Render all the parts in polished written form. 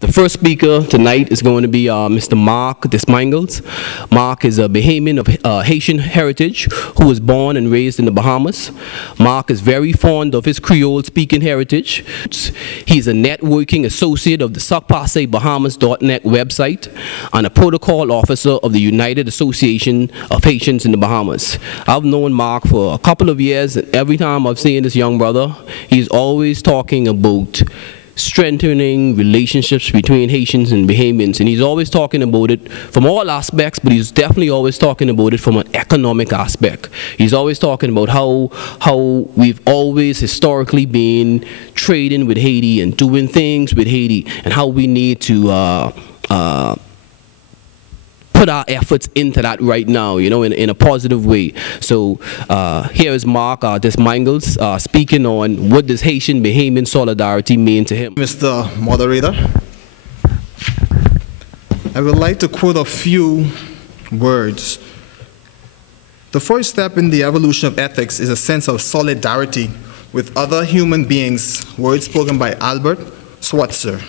The first speaker tonight is going to be Mr. Mark Desmangles. Mark is a Bahamian of Haitian heritage who was born and raised in the Bahamas. Mark is very fond of his Creole-speaking heritage. He's a networking associate of the Bahamas.net website and a protocol officer of the United Association of Haitians in the Bahamas. I've known Mark for a couple of years, and every time I've seen this young brother, he's always talking about strengthening relationships between Haitians and Bahamians, and he's always talking about it from all aspects, but he's definitely always talking about it from an economic aspect. He's always talking about how we've always historically been trading with Haiti and doing things with Haiti, and how we need to put our efforts into that right now, you know, in a positive way. So here is Mark Desmangles speaking on what does Haitian Bahamian solidarity mean to him. Mr. Moderator, I would like to quote a few words. The first step in the evolution of ethics is a sense of solidarity with other human beings, words spoken by Albert Schweitzer.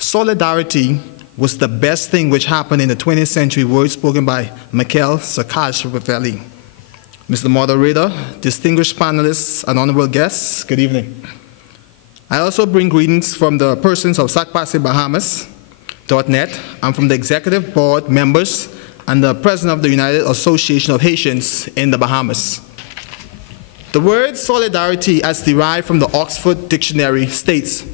Solidarity was the best thing which happened in the 20th century, words spoken by Michael Saakashvili. Mr. Moderator, distinguished panelists and honorable guests, good evening. I also bring greetings from the persons of Bahamas.net and from the executive board members and the president of the United Association of Haitians in the Bahamas. The word solidarity, as derived from the Oxford Dictionary, states,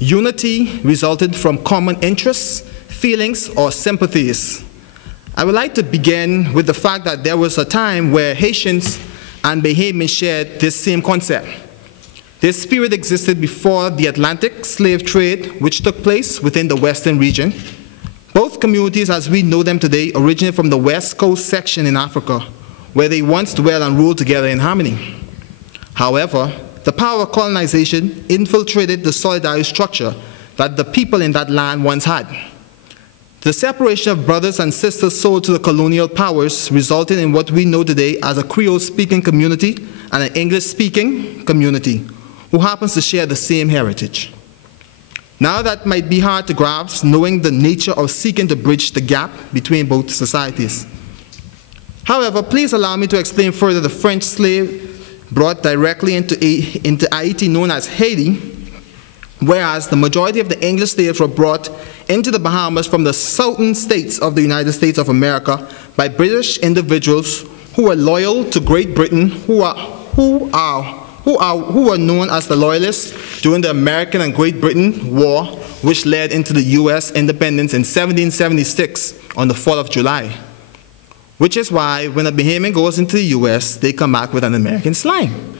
unity resulted from common interests, feelings, or sympathies. I would like to begin with the fact that there was a time where Haitians and Bahamians shared this same concept. This spirit existed before the Atlantic slave trade, which took place within the Western region. Both communities, as we know them today, originate from the West Coast section in Africa, where they once dwelled and ruled together in harmony. However, the power of colonization infiltrated the solidarity structure that the people in that land once had. The separation of brothers and sisters sold to the colonial powers resulted in what we know today as a Creole-speaking community and an English-speaking community who happens to share the same heritage. Now that might be hard to grasp, knowing the nature of seeking to bridge the gap between both societies. However, please allow me to explain further the French slave brought directly into Haiti, known as Haiti, whereas the majority of the English slaves were brought into the Bahamas from the southern states of the United States of America by British individuals who were loyal to Great Britain, who were known as the Loyalists during the American and Great Britain War, which led into the U.S. independence in 1776 on the 4th of July. Which is why when a Bahamian goes into the U.S., they come back with an American slang,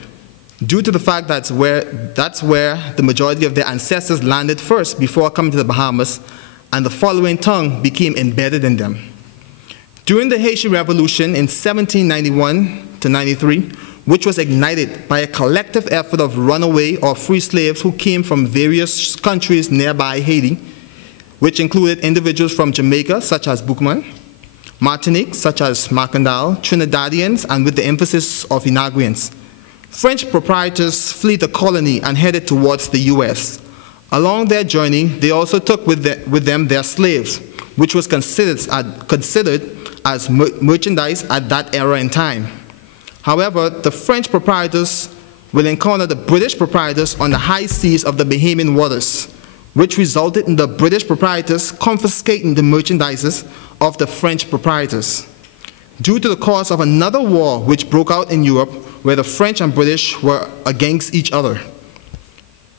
due to the fact that's where the majority of their ancestors landed first before coming to the Bahamas, and the following tongue became embedded in them. During the Haitian Revolution in 1791 to 93, which was ignited by a collective effort of runaway or free slaves who came from various countries nearby Haiti, which included individuals from Jamaica, such as Boukman, Martinique, such as Macandal, Trinidadians, and with the emphasis of Inaguians. French proprietors fled the colony and headed towards the U.S. Along their journey, they also took with them their slaves, which was considered as merchandise at that era in time. However, the French proprietors will encounter the British proprietors on the high seas of the Bahamian waters, which resulted in the British proprietors confiscating the merchandises of the French proprietors. Due to the cause of another war which broke out in Europe, where the French and British were against each other.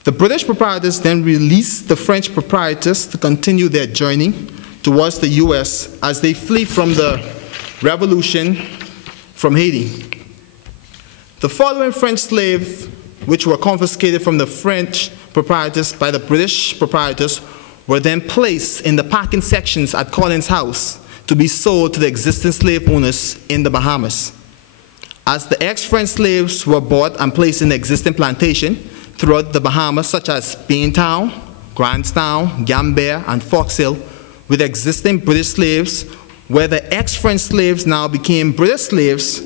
The British proprietors then released the French proprietors to continue their journey towards the U.S. as they flee from the revolution from Haiti. The following French slaves, which were confiscated from the French proprietors by the British proprietors, were then placed in the packing sections at Collins House to be sold to the existing slave owners in the Bahamas. As the ex-French slaves were bought and placed in the existing plantation throughout the Bahamas, such as Baintown, Grandstown, Gambier, and Fox Hill, with existing British slaves, where the ex-French slaves now became British slaves,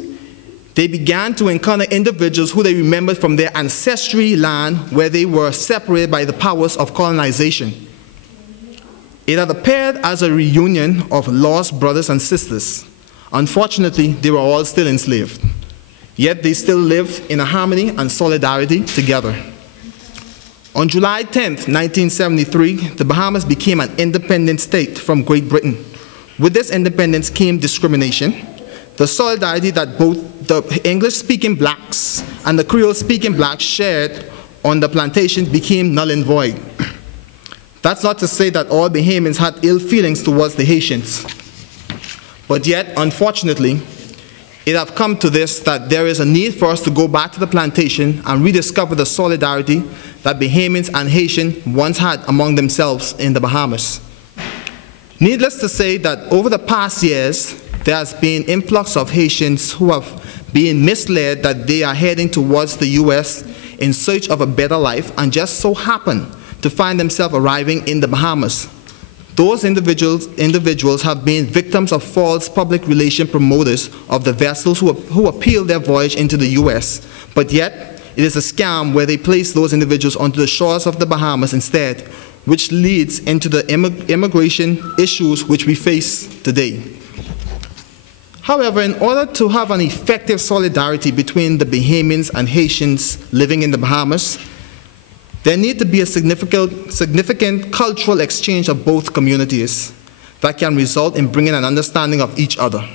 they began to encounter individuals who they remembered from their ancestry land where they were separated by the powers of colonization. It had appeared as a reunion of lost brothers and sisters. Unfortunately, they were all still enslaved. Yet they still lived in a harmony and solidarity together. On July 10, 1973, the Bahamas became an independent state from Great Britain. With this independence came discrimination. The solidarity that both the English-speaking blacks and the Creole-speaking blacks shared on the plantations became null and void. That's not to say that all Bahamians had ill feelings towards the Haitians. But yet, unfortunately, it has come to this, that there is a need for us to go back to the plantation and rediscover the solidarity that Bahamians and Haitians once had among themselves in the Bahamas. Needless to say that over the past years, there has been influx of Haitians who have been misled that they are heading towards the U.S. in search of a better life and just so happen to find themselves arriving in the Bahamas. Those individuals have been victims of false public relation promoters of the vessels who appeal their voyage into the U.S. But yet, it is a scam where they place those individuals onto the shores of the Bahamas instead, which leads into the immigration issues which we face today. However, in order to have an effective solidarity between the Bahamians and Haitians living in the Bahamas, there needs to be a significant cultural exchange of both communities that can result in bringing an understanding of each other.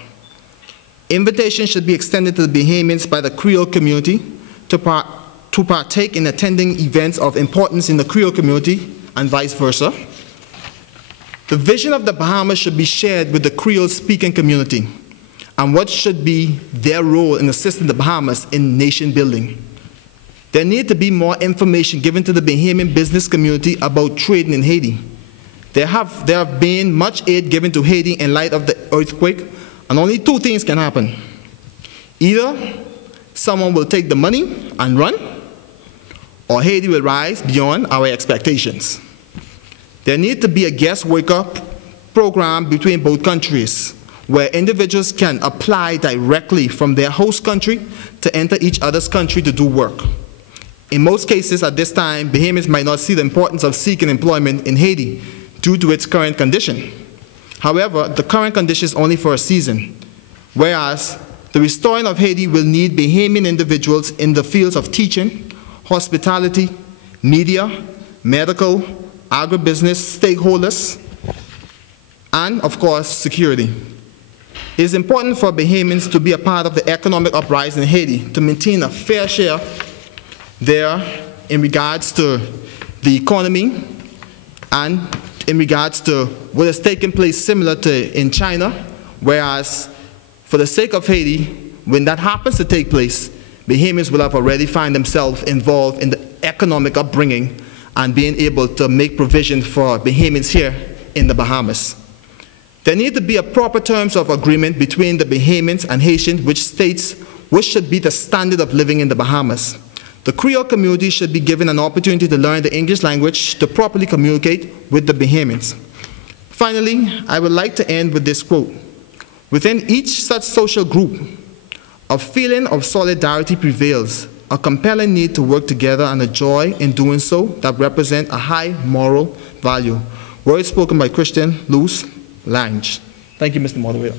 Invitations should be extended to the Bahamians by the Creole community to partake in attending events of importance in the Creole community and vice versa. The vision of the Bahamas should be shared with the Creole-speaking community and what should be their role in assisting the Bahamas in nation building. There needs to be more information given to the Bahamian business community about trading in Haiti. There have been much aid given to Haiti in light of the earthquake, and only two things can happen. Either someone will take the money and run, or Haiti will rise beyond our expectations. There needs to be a guest worker program between both countries, where individuals can apply directly from their host country to enter each other's country to do work. In most cases at this time, Bahamians might not see the importance of seeking employment in Haiti due to its current condition. However, the current condition is only for a season, whereas the restoring of Haiti will need Bahamian individuals in the fields of teaching, hospitality, media, medical, agribusiness stakeholders, and of course, security. It is important for Bahamians to be a part of the economic uprising in Haiti to maintain a fair share there in regards to the economy and in regards to what is taking place similar to in China, whereas for the sake of Haiti, when that happens to take place, Bahamians will have already find themselves involved in the economic upbringing and being able to make provision for Bahamians here in the Bahamas. There need to be a proper terms of agreement between the Bahamians and Haitians which states what should be the standard of living in the Bahamas. The Creole community should be given an opportunity to learn the English language to properly communicate with the Bahamians. Finally, I would like to end with this quote. Within each such social group, a feeling of solidarity prevails, a compelling need to work together and a joy in doing so that represent a high moral value. Words spoken by Christian Luz Lange. Thank you, Mr. Moderator.